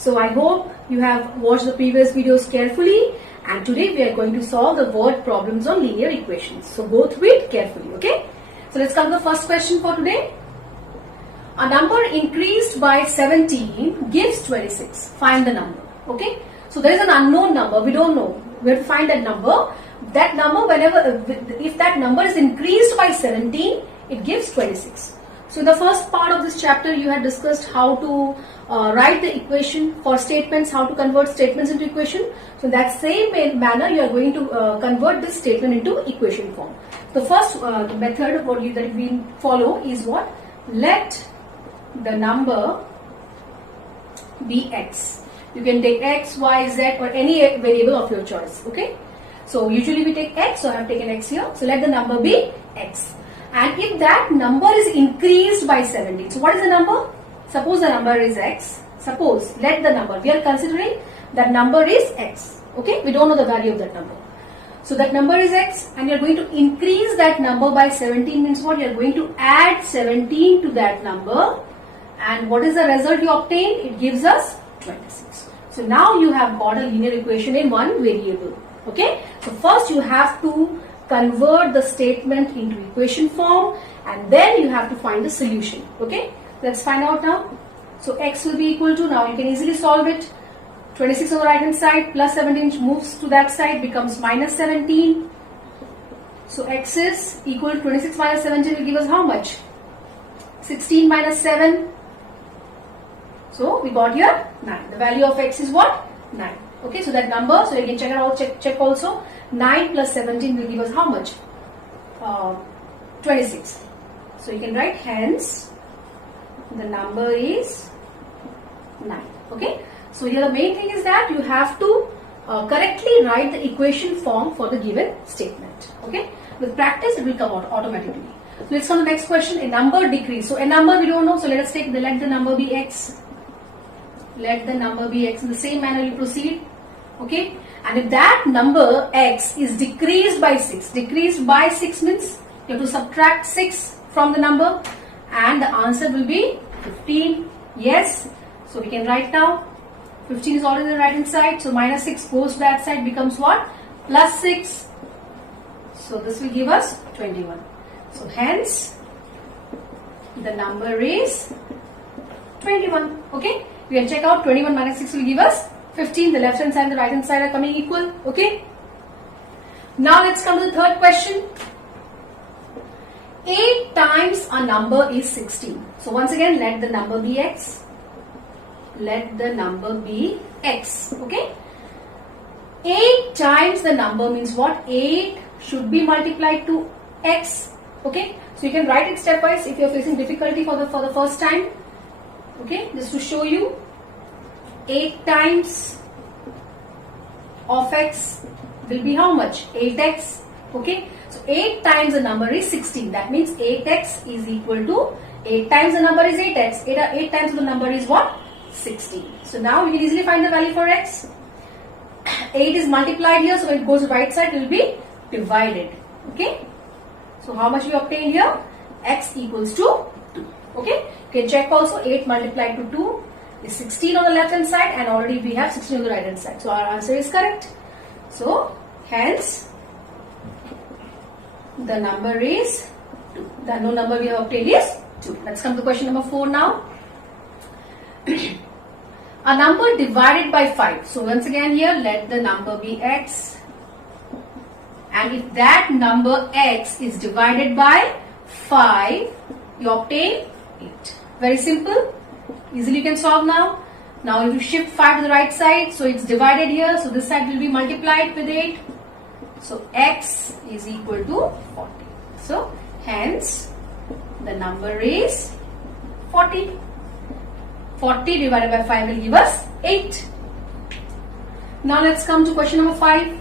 So I hope you have watched the previous videos carefully, and today we are going to solve the word problems on linear equations. So go through it carefully, okay? So let's come to the first question for today. A number increased by 17 gives 26. Find the number, okay? So there is an unknown number, we don't know. We have to find that number. That number, if that number is increased by 17, it gives 26. So in the first part of this chapter, you had discussed how to write the equation for statements, how to convert statements into equation. So in that same manner, you are going to convert this statement into equation form. The first method that we follow is what? Let the number be x. You can take x, y, z or any variable of your choice, okay? So usually we take x, so I have taken x here. So let the number be x. And if that number is increased by 17, so what is the number? Suppose the number is x. Suppose, let the number, we are considering that number is x, okay? We don't know the value of that number. So that number is x, and you are going to increase that number by 17 means what? You are going to add 17 to that number, and what is the result you obtain? It gives us 26. So now you have got a linear equation in one variable, okay? So first you have to convert the statement into equation form, and then you have to find the solution, okay? Let's find out now. So x will be equal to, now you can easily solve it, 26 on the right hand side plus 17 moves to that side, becomes minus 17. So x is equal to 26 minus 17 will give us how much? 16 minus 7. So we got here 9. The value of x is what? 9. Okay, so that number, so you can check it out, check also. 9 plus 17 will give us how much? 26. So you can write hence the number is 9. Okay, so here the main thing is that you have to correctly write the equation form for the given statement. Okay, with practice it will come out automatically. So let's come to the next question. A number decrease. So a number we don't know, so let us take let the number be x. Let the number be x. In the same manner you proceed. Okay, and if that number x is decreased by 6, decreased by 6 means you have to subtract 6 from the number, and the answer will be 15. Yes, so we can write now 15 is already on the right hand side, so minus 6 goes to that side, becomes what? Plus 6. So this will give us 21. So hence the number is 21. Okay, we can check out 21 minus 6 will give us 15. The left hand side and the right hand side are coming equal. Okay. Now let's come to the third question. 8 times a number is 16. So once again, let the number be x. Let the number be x. Okay. 8 times the number means what? 8 should be multiplied to x. Okay. So you can write it stepwise if you are facing difficulty for the first time. Okay. Just to show you. 8 times of x will be how much? 8x. Okay. So 8 times the number is 16. That means 8x is equal to 8 times the number is 8x. 8 times the number is what? 16. So now you can easily find the value for x. 8 is multiplied here, so when it goes to right side, it will be divided. Okay. So how much we obtained here? X equals to 2. Okay. You can check also 8 multiplied to 2 is 16 on the left hand side, and already we have 16 on the right hand side. So our answer is correct. So hence the number is 2. The unknown number we have obtained is 2. Let's come to question number 4 now. A number divided by 5. So once again here, let the number be x. And if that number x is divided by 5, you obtain 8. Very simple. Easily you can solve now. Now if you shift 5 to the right side, so it's divided here. So this side will be multiplied with 8. So x is equal to 40. So hence the number is 40. 40 divided by 5 will give us 8. Now let's come to question number 5.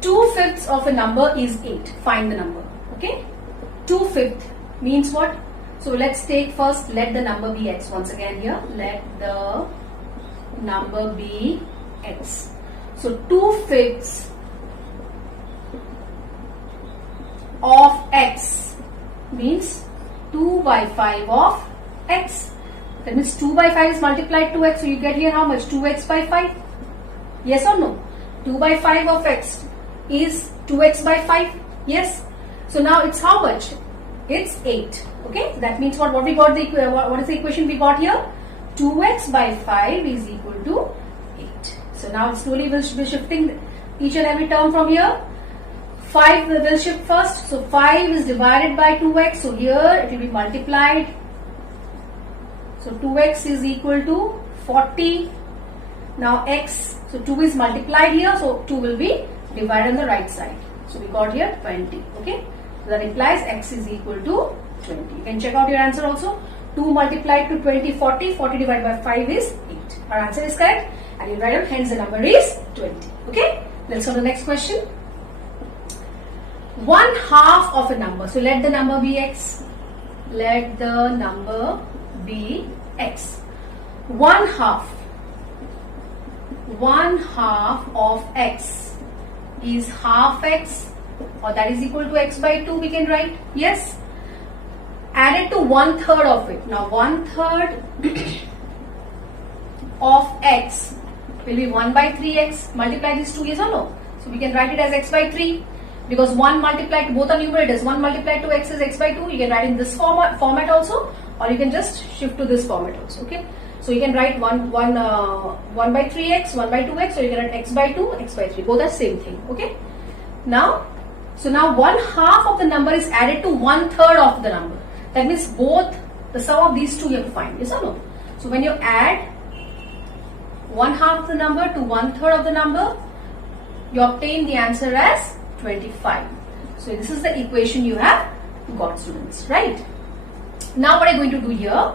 2/5 of a number is 8. Find the number. Okay. 2/5 means what? So let's take first, let the number be x. Once again here, let the number be x. So 2/5 of x means 2 by 5 of x. That means 2 by 5 is multiplied 2x. So you get here how much? 2x by 5. Yes or no? 2 by 5 of x is 2x by 5. Yes. So now it's how much? It's 8. Okay. That means what we got, what is the equation we got here? 2x by 5 is equal to 8. So now slowly we'll be shifting each and every term from here. 5 will shift first. So 5 is divided by 2x. So here it will be multiplied. So 2x is equal to 40. Now x, so 2 is multiplied here. So 2 will be divided on the right side. So we got here 20. Okay. So that implies x is equal to 20. You can check out your answer also. 2 multiplied to 20, 40. 40 divided by 5 is 8. Our answer is correct. And you write down, hence the number is 20. Okay. Let's go to the next question. 1/2 of a number. So let the number be x. Let the number be x. 1/2. 1/2 of x is half x, or that is equal to x by 2, we can write. Yes. Added to 1/3 of it. Now 1/3 of x will be 1 by 3x. Multiply these two, yes or no? So we can write it as x by 3. Because 1 multiplied to both are numerators. 1 multiplied to x is x by 2. You can write in this format also, or you can just shift to this format also. Okay. So you can write 1 by 3x, 1 by 2x. So you can write x by 2, x by 3. Both are same thing. Okay. Now 1/2 of the number is added to 1/3 of the number. That means both the sum of these two you have to find. Yes or no? So when you add 1/2 of the number to 1/3 of the number, you obtain the answer as 25. So this is the equation you have got, students, right? Now what I'm going to do here,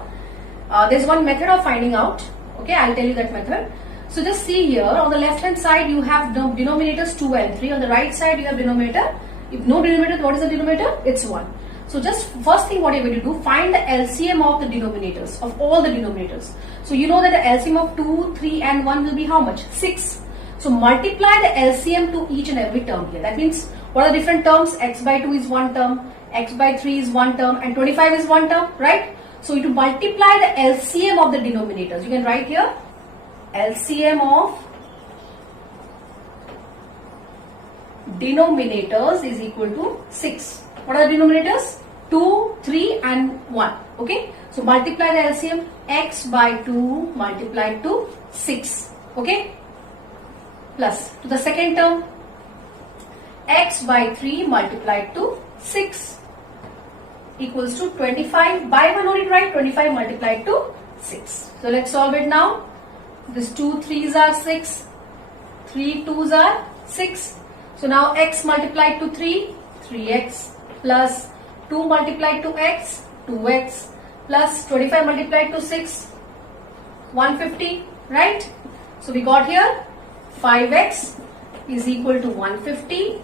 there's one method of finding out. Okay, I'll tell you that method. So just see here, on the left hand side you have denominators 2 and 3. On the right side you have denominator. If no denominator, what is the denominator? It's 1. So just first thing what you're going to do, find the LCM of the denominators, of all the denominators. So you know that the LCM of 2, 3 and 1 will be how much? 6. So multiply the LCM to each and every term here. That means what are the different terms? X by 2 is one term, x by 3 is one term, and 25 is one term, right? So you to multiply the LCM of the denominators, you can write here LCM of denominators is equal to 6. What are the denominators? 2, 3 and 1. Okay. So multiply the LCM, x by 2 multiplied to 6. Okay. Plus to the second term, x by 3 multiplied to 6 equals to 25. By 1 only, right? 25 multiplied to 6. So let's solve it now. This 2 3s are 6, 3 2s are 6. So now x multiplied to 3, 3x, plus 2 multiplied to x, 2x, plus 25 multiplied to 6, 150, right? So we got here 5x is equal to 150,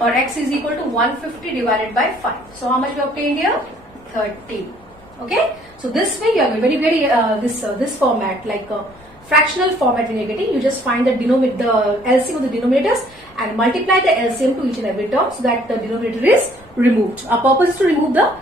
or x is equal to 150 divided by 5. So how much we obtained here? 30. Okay. So this way you have a very this format, like a fractional format when you're getting, you just find the LCM of the denominators and multiply the LCM to each and every term so that the denominator is removed. Our purpose is to remove the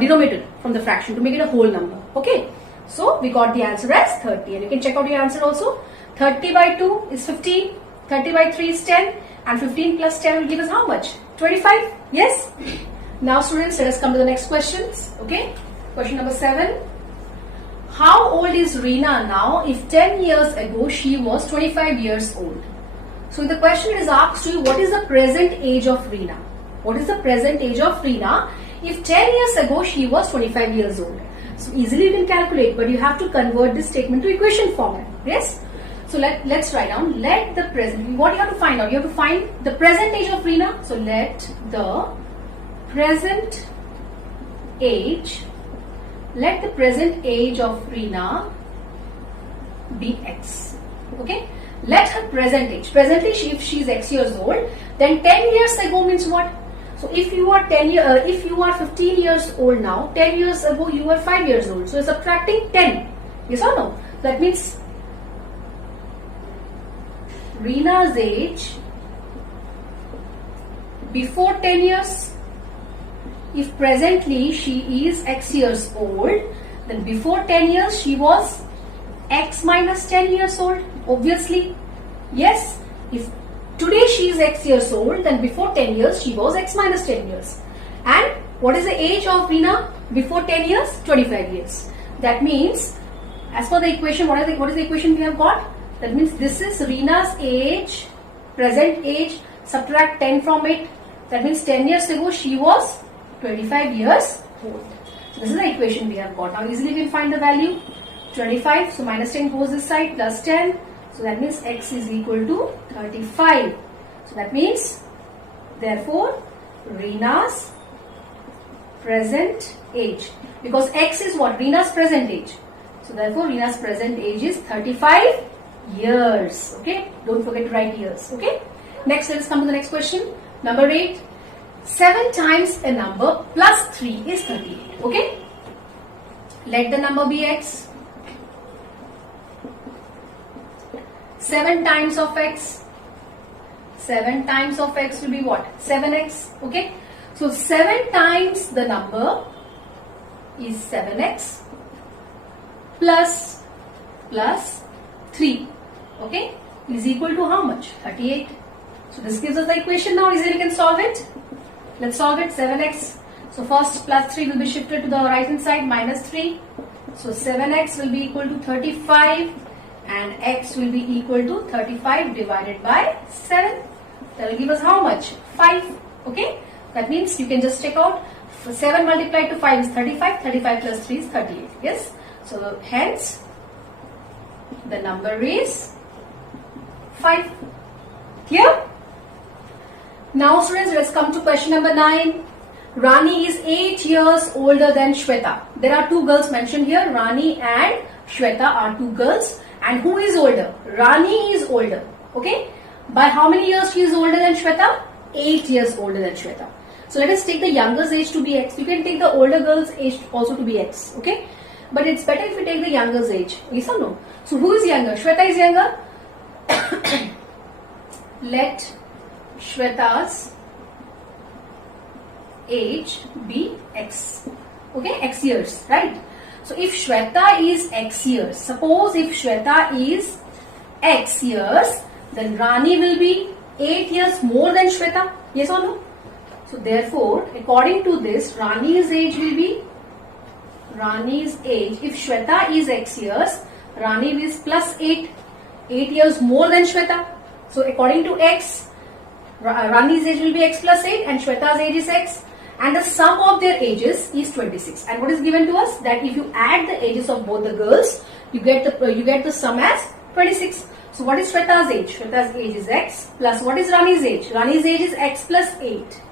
denominator from the fraction to make it a whole number. Okay. So we got the answer as 30, and you can check out your answer also. 30 by 2 is 15, 30 by 3 is 10, and 15 plus 10 will give us how much? 25. Yes. Now students, let us come to the next questions. Okay. Question number 7. How old is Reena now if 10 years ago she was 25 years old? So the question is asked to you, what is the present age of Reena? What is the present age of Reena if 10 years ago she was 25 years old? So easily you can calculate, but you have to convert this statement to equation format. Yes. So let's write down, let the present, what you have to find out? You have to find the present age of Reena. So let the present age of Reena be x. Okay. Let her present age. Presently, if she is x years old, then 10 years ago means what? So if you are 15 years old now, 10 years ago you were 5 years old. So you're subtracting 10. Yes or no? That means Reena's age before 10 years. If presently she is x years old, then before 10 years she was x minus 10 years old. Obviously, yes. If today she is x years old, then before 10 years she was x minus 10 years. And what is the age of Reena before 10 years? 25 years. That means, as per the equation, what is the equation we have got? That means this is Reena's age, present age, subtract 10 from it. That means 10 years ago she was 25 years old. So this is the equation we have got. Now easily we can find the value. 25, so minus 10 goes this side, plus 10. So that means x is equal to 35. So that means, therefore, Reena's present age. Because x is what? Reena's present age. So therefore, Reena's present age is 35 years. Okay? Don't forget to write years. Okay? Next, let us come to the next question. Number 8. 7 times a number plus 3 is 38. Okay? Let the number be x. 7 times of x. 7 times of x will be what? 7x. Okay? So 7 times the number is 7x plus 3. Okay? Is equal to how much? 38. So this gives us the equation now. Easily we can solve it. Let's solve it. 7x. So first plus 3 will be shifted to the right hand side, minus 3. So 7x will be equal to 35 and x will be equal to 35 divided by 7. That will give us how much? 5. Okay? That means you can just take out 7 multiplied to 5 is 35. 35 plus 3 is 38. Yes? So hence the number is 5. Clear? Now students, let's come to question number 9. Rani is 8 years older than Shweta. There are 2 girls mentioned here. Rani and Shweta are 2 girls. And who is older? Rani is older. Okay? By how many years she is older than Shweta? 8 years older than Shweta. So let us take the younger's age to be x. You can take the older girl's age also to be x. Okay? But it's better if you take the younger's age. Yes or no? So who is younger? Shweta is younger. Let Shweta's age be x. Okay? X years. Right? So if Shweta is x years, suppose if Shweta is x years, then Rani will be 8 years more than Shweta. Yes or no? So therefore, according to this, Rani's age will be, Rani's age, if Shweta is x years, Rani is plus 8. 8 years more than Shweta. So according to x, Rani's age will be x plus 8 and Shweta's age is x. And the sum of their ages is 26. And what is given to us? That if you add the ages of both the girls, you get the sum as 26. So what is Shweta's age? Shweta's age is x plus what is Rani's age? Rani's age is x plus 8.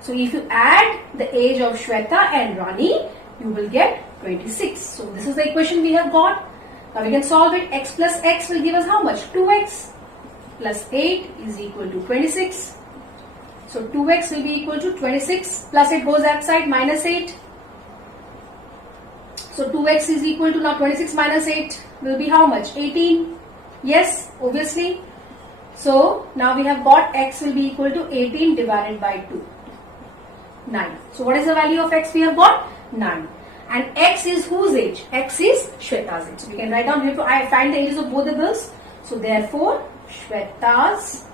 So if you add the age of Shweta and Rani, you will get 26. So this is the equation we have got. Now we can solve it. X plus x will give us how much? 2x plus 8 is equal to 26. So 2x will be equal to 26 plus it goes that side minus 8. So 2x is equal to now 26 minus 8 will be how much? 18. Yes, obviously. So now we have got x will be equal to 18 divided by 2. 9. So what is the value of x we have got? 9. And x is whose age? X is Shweta's age. So we can write down here to find the ages of both the girls. So therefore Shweta's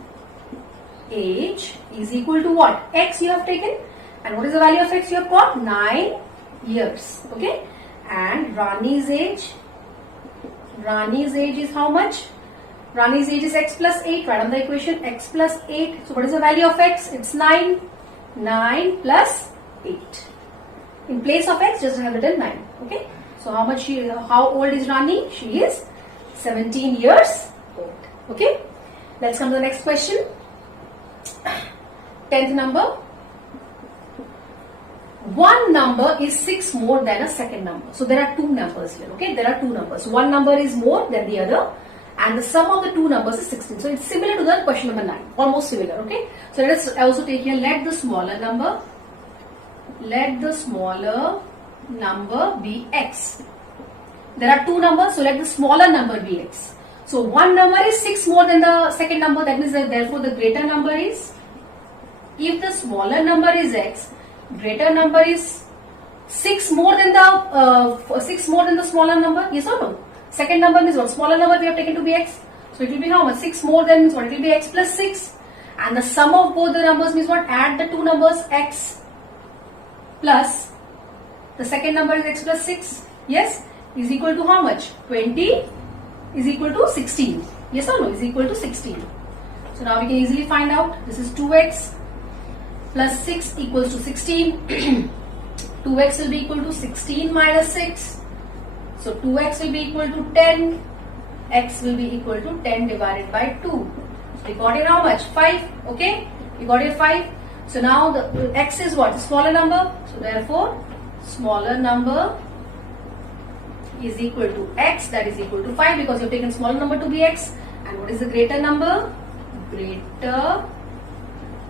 age is equal to what? X you have taken. And what is the value of x you have got? 9 years. Okay. And Rani's age is how much? Rani's age is x plus 8. Write on the equation x plus 8. So what is the value of x? It's 9. 9 plus 8. In place of x, just have written 9. Okay. So how old is Rani? She is 17 years old. Okay. Let's come to the next question. 10th number. One number is 6 more than a second number. So there are 2 numbers here. Okay. There are 2 numbers. One number is more than the other. And the sum of the 2 numbers is 16. So it's similar to the question number 9. Almost similar. Okay. So let us also take here, let the smaller number be x. There are 2 numbers. So let the smaller number be x. So one number is 6 more than the second number. That means that therefore the greater number is, if the smaller number is x, greater number is 6 more than the smaller number? Yes or no? Second number means what? Smaller number we have taken to be x. So it will be how much? 6 more than means what? It will be x plus 6. And the sum of both the numbers means what? Add the two numbers x plus the second number is x plus 6. Yes? Is equal to how much? 20 is equal to 16. Yes or no? Is equal to 16. So now we can easily find out. This is 2x plus 6 equals to 16. 2x will be equal to 16 minus 6. So 2x will be equal to 10. X will be equal to 10 divided by 2. So we got it how much? 5. Okay? We got it 5. So now the x is what? Smaller number. So therefore, smaller number is equal to x, that is equal to 5 because you have taken smaller number to be x. And what is the greater number? Greater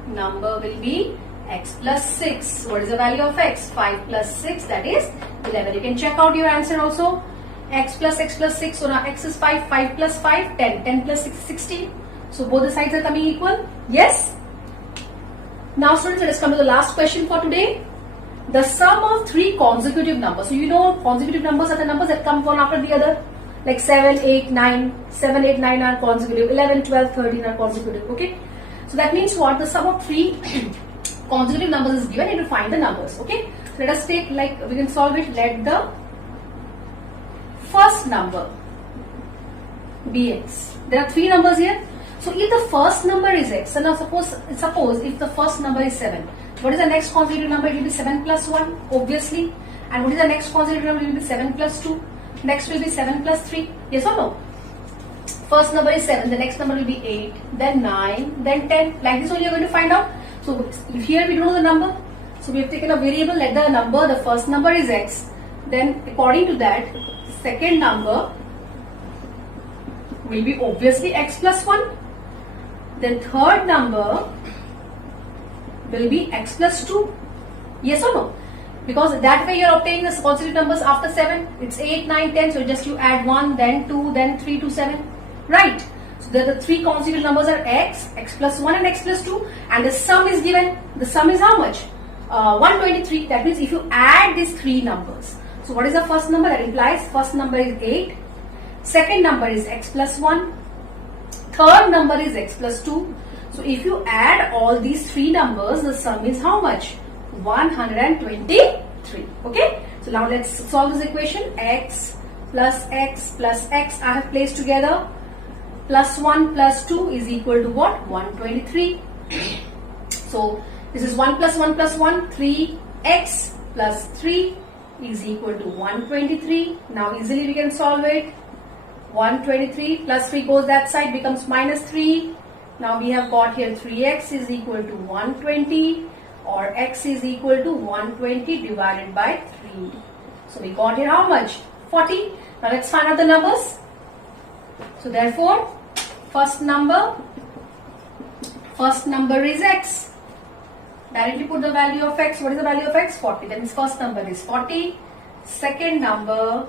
number will be x plus 6. What is the value of x? 5 plus 6, that is 11. You can check out your answer also. X plus 6. So now x is 5. 5 plus 5, 10. 10 plus 6 is 16. So both the sides are coming equal. Yes? Now students, let us come to the last question for today. The sum of three consecutive numbers. So you know consecutive numbers are the numbers that come one after the other. Like 7, 8, 9. 7, 8, 9 are consecutive. 11, 12, 13 are consecutive. Okay? So that means what? The sum of three consecutive numbers is given and you find the numbers. Okay? So let us take, like, we can solve it. Let the first number be x. There are three numbers here. So if the first number is x, so now suppose if the first number is 7, what is the next consecutive number? It will be 7 plus 1, obviously. And what is the next consecutive number? It will be 7 plus 2. Next will be 7 plus 3. Yes or no? First number is 7, the next number will be 8, then 9, then 10. Like this only you are going to find out. So if here we don't know the number, so we have taken a variable, let the number, the first number is x. Then according to that, second number will be obviously x plus 1. Then third number will be x plus 2. Yes or no? Because that way you are obtaining the consecutive numbers after 7. It's 8, 9, 10. So just you add 1, then 2, then 3 to 7. Right? So the three consecutive numbers are x, x plus 1 and x plus 2. And the sum is given. The sum is how much? 123. That means if you add these three numbers. So what is the first number? That implies first number is 8. Second number is x plus 1. Third number is x plus 2. So if you add all these three numbers, the sum is how much? 123. Okay? So now let's solve this equation. X plus x plus x I have placed together. Plus 1 plus 2 is equal to what? 123. So this is 1 plus 1 plus 1. 3x plus 3 is equal to 123. Now easily we can solve it. 123 plus 3 goes that side, becomes minus 3. Now we have got here 3x is equal to 120 or x is equal to 120 divided by 3. So we got here how much? 40. Now let's find out the numbers. So therefore, first number is x. Directly put the value of x. What is the value of x? 40. That means first number is 40. Second number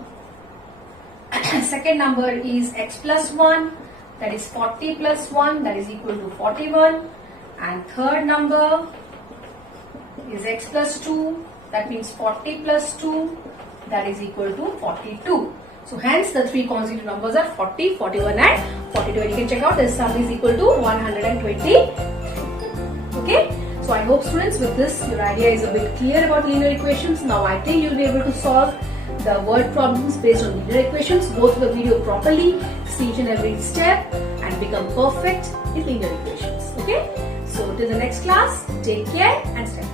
is x plus 1, that is 40 plus 1, that is equal to 41. And third number is x plus 2, that means 40 plus 2, that is equal to 42. So hence the three consecutive numbers are 40, 41 and 42. And you can check out the sum is equal to 120. Okay. So I hope students with this your idea is a bit clear about linear equations. Now I think you'll be able to solve the word problems based on linear equations. Go through the video properly, see each and every step and become perfect in linear equations. Okay. So till the next class, take care and stay.